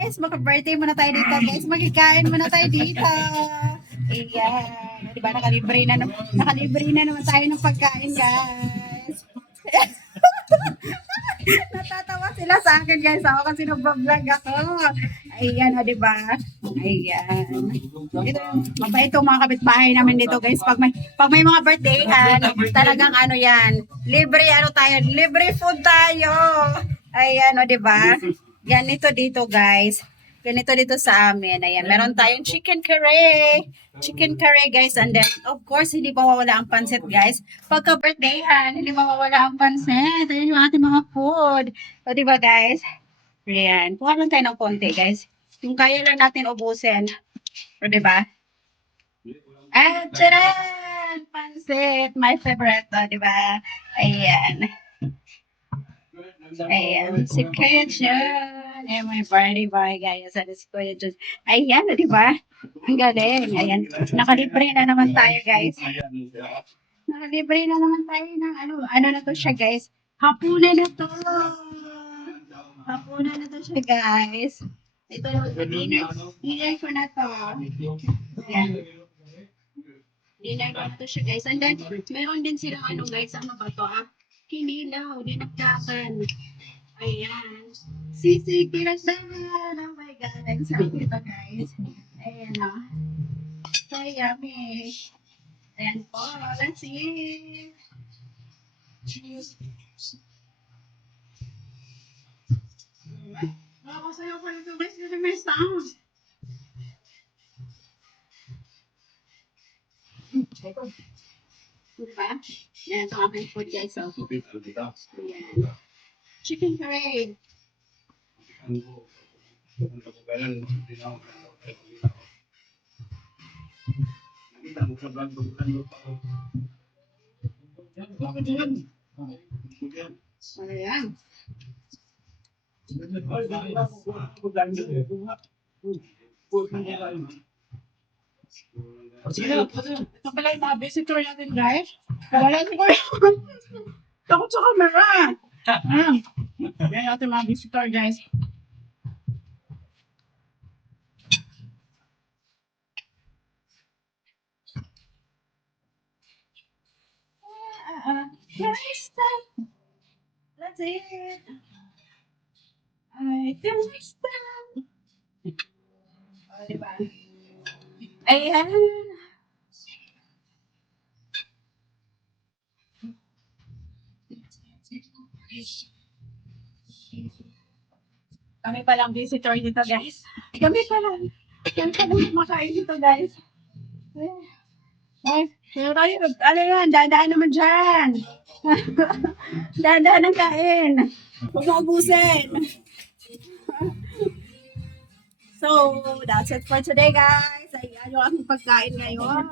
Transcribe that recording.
guys, maka-birthday muna tayo dito guys. Magkikain muna tayo dito. Ayan. Diba nakalibre na naman tayo ng pagkain guys. Natatawa sila sa akin guys. Ako kasi nagbablog ako. Ayan o diba? Ayan. Ito, mabait itong mga kapitbahay namin dito guys. Pag may mga birthday, talagang ano yan. Libre ano tayo. Libre food tayo. Ayan o diba? Ganito dito guys. Ganito dito sa amin. Ayan, meron tayong chicken curry. Chicken curry guys. And then, of course, hindi mawawala ang pansit guys. Pagka birthday-han, hindi mawawala ang pansit. Ayan yung ating mga food. O diba guys? Ayan. Kuha lang tayo ng konti guys. Yung kaya lang natin ubusin. O diba? Ah, charan! Pansit! My favorite. O diba? Ayan. Ayan, si Kuya John. Ayan, may party boy, guys. Ano si Kuya John. Ayan, di ba? Ang galing. Ayan, nakalibre na naman tayo, guys. Nakalibre na naman tayo ng ano na to siya, guys. Hapunan na to. Hapunan na to siya, guys. Ito yung dinner. Dinner ko na to. Ayan. Dinner ko na to siya, guys. And then, meron din silang guys, ano ba to, Kinilaw, dinagdakan. Ayan. Sisi, kirasaman. Oh my God, ang sarap ito, guys. Ayan, so yummy. Ayan po, let's eat. Cheers. Nakakasayaw pa nito, guys. Kasi may sound. Diba? Ayan, ito aking food, guys. So, ayan. Chicken curry. Ayan. Ito pala yung mga visitor natin, guys. Wala si Kuya. Takot sa camera. Yan yung ating mga visitor, guys. That's it. I feel like that. Oh, diba? Ayan. Kami palang visitor dito, guys. Kami palang. Kami palang makain dito, guys. Ay, pero tayo, ano yan, dadaan naman dyan. Dadaan ang kain. Huwag mo ubusin. So, that's it for today, guys. Ayan yung aking pagkain ngayon.